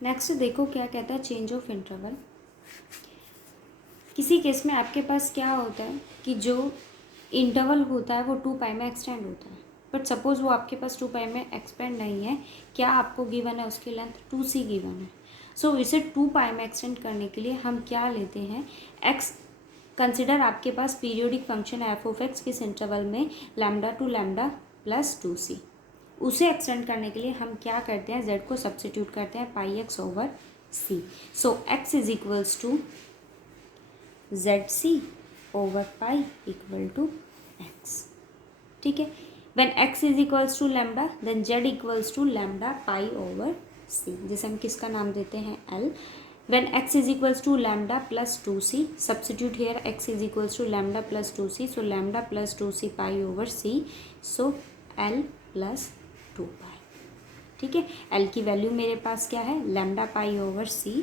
Next देखो क्या कहता है चेंज ऑफ इंटरवल। किसी केस में आपके पास क्या होता है कि जो इंटरवल होता है वो 2 पाई में एक्सटेंड होता है, बट सपोज़ वो आपके पास 2 पाई में एक्सपेंड नहीं है, क्या आपको गिवन है उसकी लेंथ 2c गिवन है। सो इसे 2 पाई में एक्सटेंड करने के लिए हम क्या लेते हैं, एक्स कंसिडर आपके पास periodic function f of x किस इंटरवल में lambda to lambda plus 2c। उसे एक्सटेंड करने के लिए हम क्या करते हैं, z को सब्सिट्यूट करते हैं pi x over c. So x is equals to z c over pi equal to x. ठीक है, when x is equals to lambda then z equals to lambda pi over c, जैसे हम किसका नाम देते हैं l। when x is equals to lambda plus 2c, substitute here x is equals to lambda plus 2c, so lambda plus 2c pi over c, so l plus 2 pi। ठीक है, l की value मेरे पास क्या है, lambda pi over c,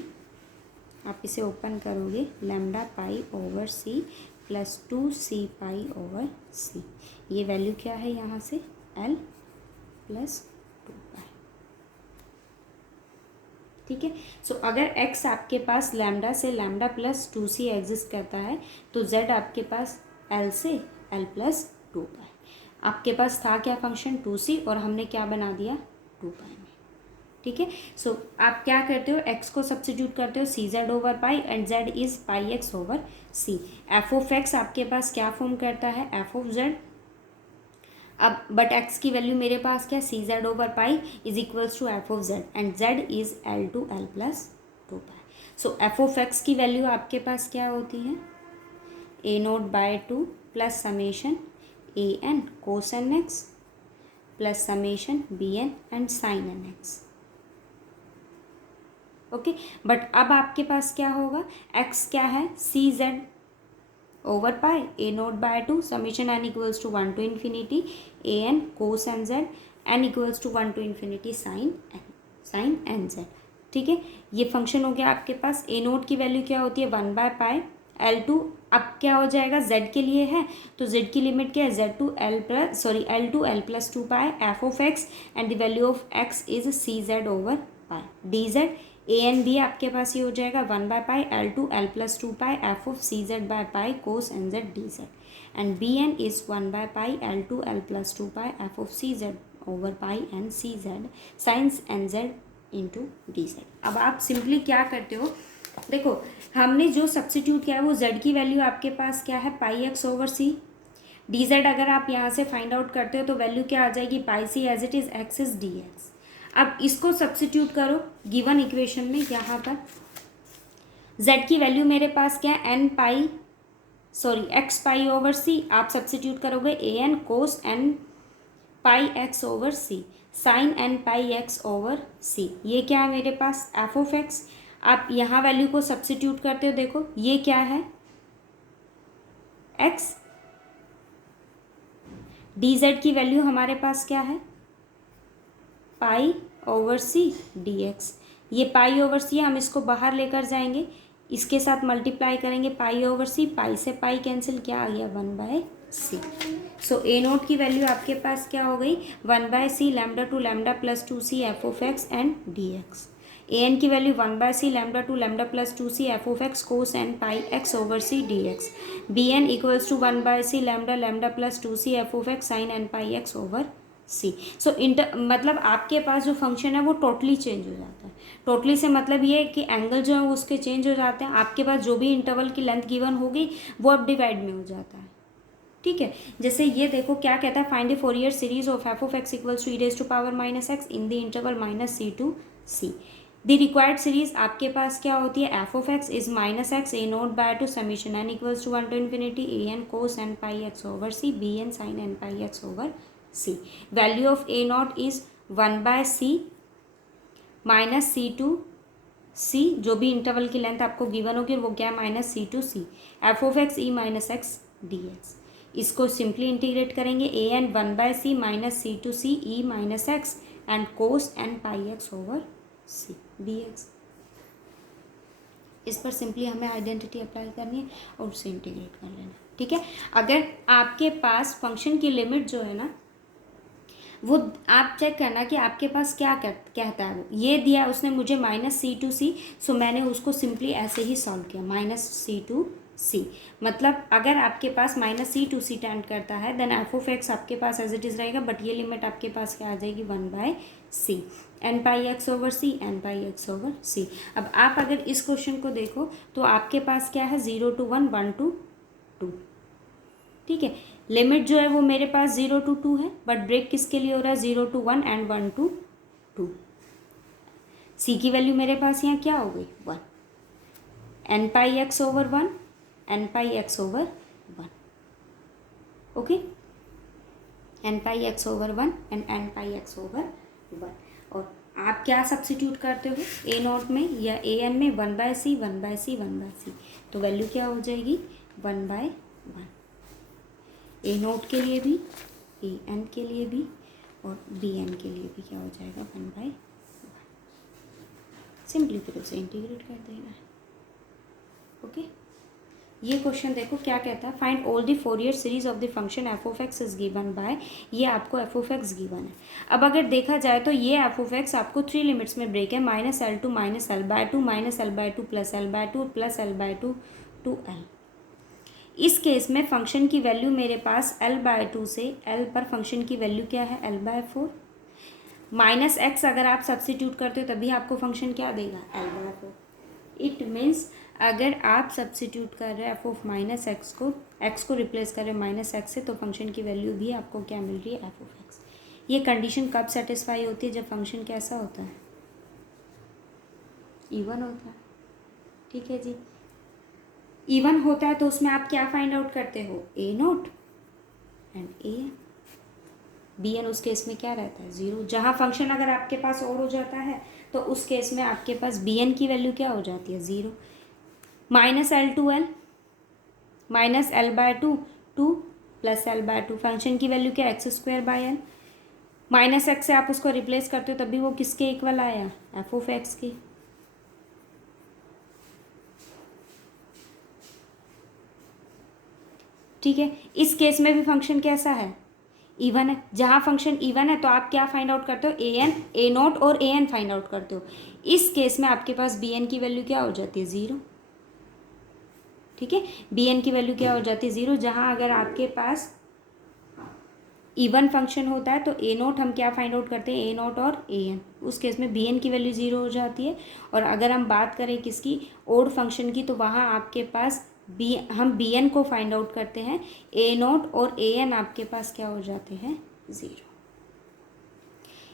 आप इसे open करोगे lambda pi over c plus 2c pi over c, ये वैल्यू क्या है यहाँ से l प्लस 2 पाई। ठीक है, सो अगर x आपके पास लैम्डा से लैम्डा प्लस 2c एग्जिस्ट करता है तो z आपके पास l से l प्लस 2 पाई। आपके पास था क्या फंक्शन 2c और हमने क्या बना दिया 2 पाई में। ठीक है, सो आप क्या करते हो, x को सब्सिट्यूट करते हो c z over pi and z is pi x over c. F of x आपके पास क्या फॉर्म करता है, एफ ऑफ जेड। अब बट x की वैल्यू मेरे पास क्या, c z over pi is equals to f of z and z is l to l plus 2 pi. So f of x की वैल्यू आपके पास क्या होती है, a naught by 2 plus summation a n cos n x plus summation b n and sine n x. Okay, but अब आपके पास क्या होगा, x क्या है c z over pi a naught by 2 summation n equals to 1 to infinity a n cos n z n equals to 1 to infinity sine n z. ठीक है, ये फंक्शन हो गया आपके पास। ए नोट की वैल्यू क्या होती है 1 बाय पाई एल टू, अब क्या हो जाएगा z के लिए है तो z की लिमिट क्या है z to l plus sorry l to l plus 2 pi f of x and the value of x is c z over pi d z. A n b आपके पास ये हो जाएगा 1 by pi l to l plus 2 pi f of c z by pi cos n z d z and b n is 1 by pi l to l plus 2 pi f of c z over pi and c z sine n z into d z. अब आप simply क्या करते हो, देखो हमने जो substitute किया है वो z की वैल्यू आपके पास क्या है पाई x over c, D Z अगर आप यहाँ से फाइंड आउट करते हो तो वैल्यू क्या आ जाएगी pi c as it is x is d x. अब इसको सब्सिट्यूट करो गिवन इक्वेशन में, यहाँ पर z की वैल्यू मेरे पास क्या है एन पाई सॉरी एक्स पाई ओवर सी, आप सब्सिट्यूट करोगे ए n cos n pi x over सी sign n pi x over सी, ये क्या है मेरे पास एफ ऑफ एक्स। आप यहाँ वैल्यू को सब्सिट्यूट करते हो, देखो ये क्या है x, डी जेड की वैल्यू हमारे पास क्या है pi over c d x. ये पाई ओवर सी हम इसको बाहर लेकर जाएंगे, इसके साथ मल्टीप्लाई करेंगे पाई ओवर सी, पाई से पाई कैंसिल, क्या आ गया 1 by c. So a naught की वैल्यू आपके पास क्या हो गई 1 by c lambda to lambda plus 2c f of x and d x. A n की value 1 by c lambda to lambda plus 2c f of x cos n pi x over c d x. B n equals to 1 by c lambda lambda plus 2c f of x sine n pi x over c. सो मतलब आपके पास जो function है वो totally change हो जाता है। Totally से मतलब ये है कि एंगल जो है वो उसके चेंज हो जाते हैं, आपके पास जो भी इंटरवल की लेंथ गिवन होगी वो अब डिवाइड में हो जाता है। ठीक है, जैसे ये देखो क्या कहता है find the Fourier series of f of x equals to e raise to power minus x in the interval minus c to c. The required series आपके पास क्या होती है f of x is minus x a naught by two summation n equals to 1 to infinity a n cos n pi x over c b n sine n pi x over c. Value of A naught is 1 by c minus c to c, जो भी interval की length आपको given होगी वो क्या है minus c to c f of x e minus x d x. इसको simply integrate करेंगे a n 1 by c minus c to c e minus x and cos n pi x over c d x. इस पर simply हमें identity apply करनी है और उसे integrate कर लेना। ठीक है, अगर आपके पास फंक्शन की लिमिट जो है ना वो आप चेक करना कि आपके पास क्या कहता है। वो ये दिया उसने मुझे -c/c, सो मैंने उसको सिंपली ऐसे ही सॉल्व किया, -c/c। मतलब अगर आपके पास -c/c टेंड करता है देन f(x) आपके पास एज इट इज़ रहेगा, बट ये लिमिट आपके पास क्या आ जाएगी, 1/c, n πx/c, n πx/c। अब आप अगर इस क्वेश्चन को देखो तो आपके पास क्या है, 0 to 1, 1 to 2। ठीक है, लिमिट जो है वो मेरे पास 0 to 2 है, बट ब्रेक किसके लिए हो रहा है, 0 to 1 एंड 1 to 2। सी की वैल्यू मेरे पास यहाँ क्या हो गई, 1, n πx/1, n πx/1, okay, n πx/1 and n πx/1। और आप क्या सब्सिट्यूट करते हो, ए नॉट में या ए एन में, 1/c, 1/c, 1/c, तो वैल्यू क्या हो जाएगी, 1/1। ए नोट के लिए भी, ए एन के लिए भी और बी एन के लिए भी क्या हो जाएगा, 1/1। सिंपली फिर उसे इंटीग्रेट कर देना है, ओके। ये क्वेश्चन देखो क्या कहता है, find all the Fourier series of the function f(x) is given by, ये आपको f(x) गिवन है। अब अगर देखा जाए तो ये f(x) आपको 3 लिमिट्स में ब्रेक है, -L2 -L/2 -L/2 +L/2 +L/2 to L। इस केस में फंक्शन की वैल्यू मेरे पास L/2 से L पर फंक्शन की वैल्यू क्या है, L/4। -x अगर आप सब्सिट्यूट करते हो तभी आपको फंक्शन क्या देगा, L/4। इट मीन्स अगर आप सब्सिट्यूट कर रहे हैं f(-x) को, x को रिप्लेस कर रहे हैं -x से, तो फंक्शन की वैल्यू भी आपको क्या मिल रही है, f(x). ये कंडीशन कब सेटिस्फाई होती है, जब फंक्शन कैसा होता है, इवन होता है। ठीक है जी, इवन होता है तो उसमें आप क्या फाइंड आउट करते हो, a naught and a n. B n उस केस में क्या रहता है, 0। जहाँ फंक्शन अगर आपके पास और हो जाता है तो उस केस में आपके पास बी एन की वैल्यू क्या हो जाती है, 0। -L/2L -L/2 2 +L/2, फंक्शन की वैल्यू क्या, x²/L। -x से आप उसको रिप्लेस करते हो तभी वो किसके इक्वल आया, f(x) के। ठीक है, इस केस में भी फंक्शन कैसा है, इवन है। जहाँ फंक्शन इवन है तो आप क्या फाइंड आउट करते हो, ए एन, ए नोट और ए एन फाइंड आउट करते हो। इस केस में आपके पास बी एन की वैल्यू क्या हो जाती है, 0। ठीक है, बी एन की वैल्यू क्या हो जाती है, 0। जहाँ अगर आपके पास इवन फंक्शन होता है तो ए नोट हम क्या फाइंड आउट करते हैं, ए नोट और ए एन, उस केस में बी एन की वैल्यू 0 हो जाती है। और अगर हम बात करें किसकी, ओड फंक्शन की, तो वहाँ आपके पास हम बी एन को फाइंड आउट करते हैं, ए नोट और ए एन आपके पास क्या हो जाते हैं, 0।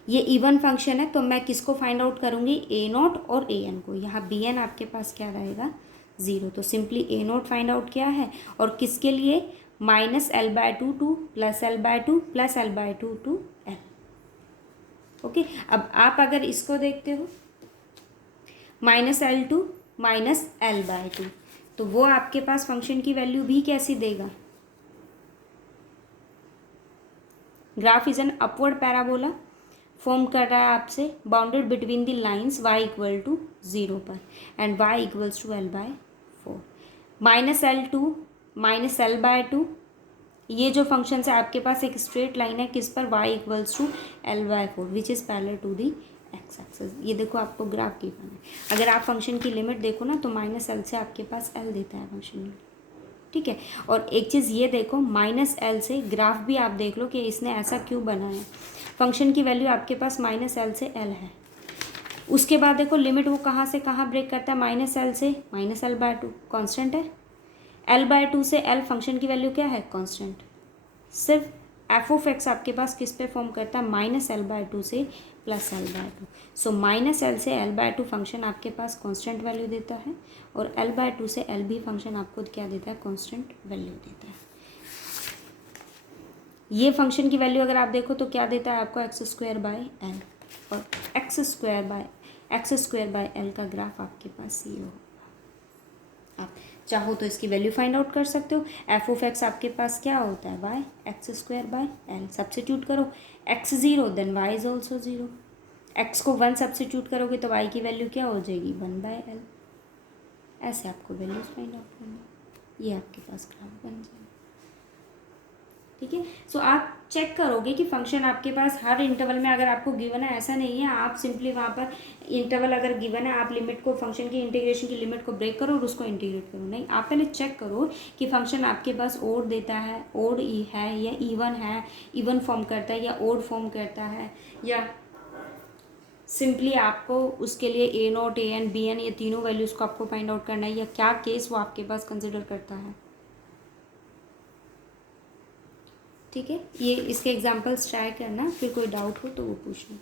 ये इवन फंक्शन है तो मैं किसको फाइंड आउट करूँगी, ए नोट और ए एन को। यहाँ बी एन आपके पास क्या रहेगा, 0। तो सिंपली ए नोट फाइंड आउट किया है, और किसके लिए, -L/2 to +L/2 +L/2 to L। Okay, अब आप अगर इसको देखते हो, -L2 -L/2, तो वो आपके पास फंक्शन की वैल्यू भी कैसी देगा, graph is an upward parabola form कर रहा है आपसे, bounded between the lines y = 0 पर and y = L/4। -L2 -L/2, ये जो फंक्शन है आपके पास एक स्ट्रेट लाइन है किस पर, y = L/4 which is parallel to the x axis. ये देखो आपको ग्राफ गिवन है, अगर आप फंक्शन की लिमिट देखो ना तो -L से आपके पास L देता है फंक्शन। ठीक है, और एक चीज़ ये देखो, -L से ग्राफ भी आप देख लो कि इसने ऐसा क्यों बनाया, फंक्शन की वैल्यू आपके पास -L से L है। उसके बाद देखो लिमिट वो कहाँ से कहाँ ब्रेक करता है, -L से -L/2 कांस्टेंट है, L/2 से L फंक्शन की वैल्यू क्या है, कांस्टेंट। सिर्फ f(x) आपके पास किस पे फॉर्म करता है, -L/2 से +L/2। सो -L से L/2 फंक्शन आपके पास कांस्टेंट वैल्यू देता है, और L/2 से L भी फंक्शन आपको क्या देता है, कांस्टेंट वैल्यू देता है। ये फंक्शन की वैल्यू अगर आप देखो तो क्या देता है आपको, x²/L, और x²/L का ग्राफ आपके पास ये होगा। आप चाहो तो इसकी वैल्यू फाइंड आउट कर सकते हो। f(x) आपके पास क्या होता है, y, x²/L। सब्सिट्यूट करो, x 0 then y is also 0। x को 1 सब्सिट्यूट करोगे तो y की वैल्यू क्या हो जाएगी, 1/L। ऐसे आपको वैल्यूज फाइंड आउट करना, ये आपके पास ग्राफ बन जाएगा। ठीक है। सो आप चेक करोगे कि फंक्शन आपके पास हर इंटरवल में अगर आपको गिवन है, ऐसा नहीं है आप सिंपली वहाँ पर इंटरवल अगर गिवन है आप लिमिट को, फंक्शन की इंटीग्रेशन की लिमिट को ब्रेक करो और उसको इंटीग्रेट करो। नहीं, आप पहले चेक करो कि फंक्शन आपके पास ओड देता है, ओड है या इवन है, इवन फॉर्म करता है या ओड फॉर्म करता है, या सिंपली आपको उसके लिए a naught, a n, b n, ये तीनों वैल्यूज़ को आपको फाइंड आउट करना है, या क्या केस वो आपके पास कंसिडर करता है। ठीक है, ये इसके एग्जांपल्स ट्राई करना, फिर कोई डाउट हो तो वो पूछना।